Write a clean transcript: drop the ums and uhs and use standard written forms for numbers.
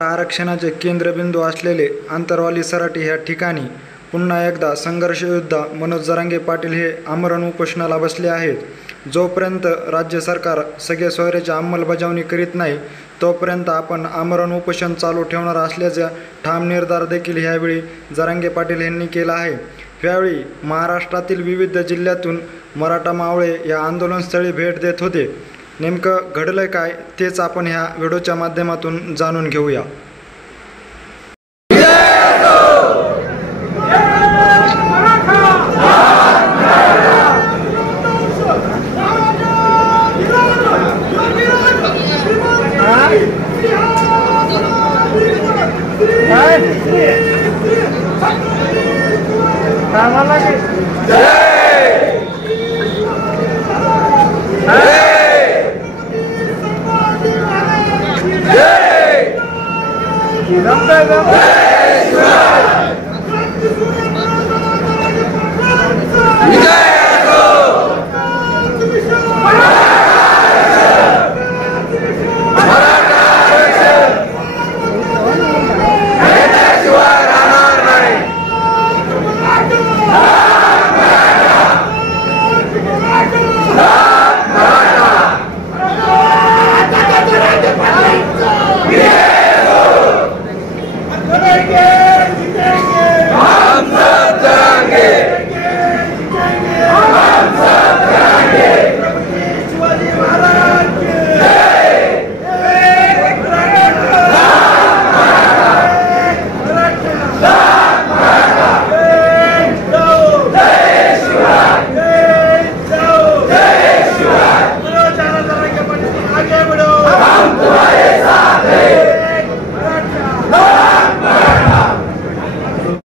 आरक्षणाचे केंद्रबिंदू असलेले आंतरवाली सराटी ह्या ठिकाणी पुन्हा एकदा संघर्ष योद्धा मनोज जरांगे पाटील हे आमरण उपोषणाला बसले आहेत. जोपर्यंत राज्य सरकार सगळे सोयऱ्याची अंमलबजावणी करीत नाही तोपर्यंत आपण आमरण उपोषण चालू ठेवणार असल्याचा ठाम निर्धार देखील यावेळी जरांगे पाटील यांनी केला आहे. यावेळी महाराष्ट्रातील विविध जिल्ह्यातून मराठा मावळे या आंदोलनस्थळी भेट देत होते. नेमकं घडलंय काय तेच आपण ह्या व्हिडिओच्या माध्यमातून जाणून घेऊया.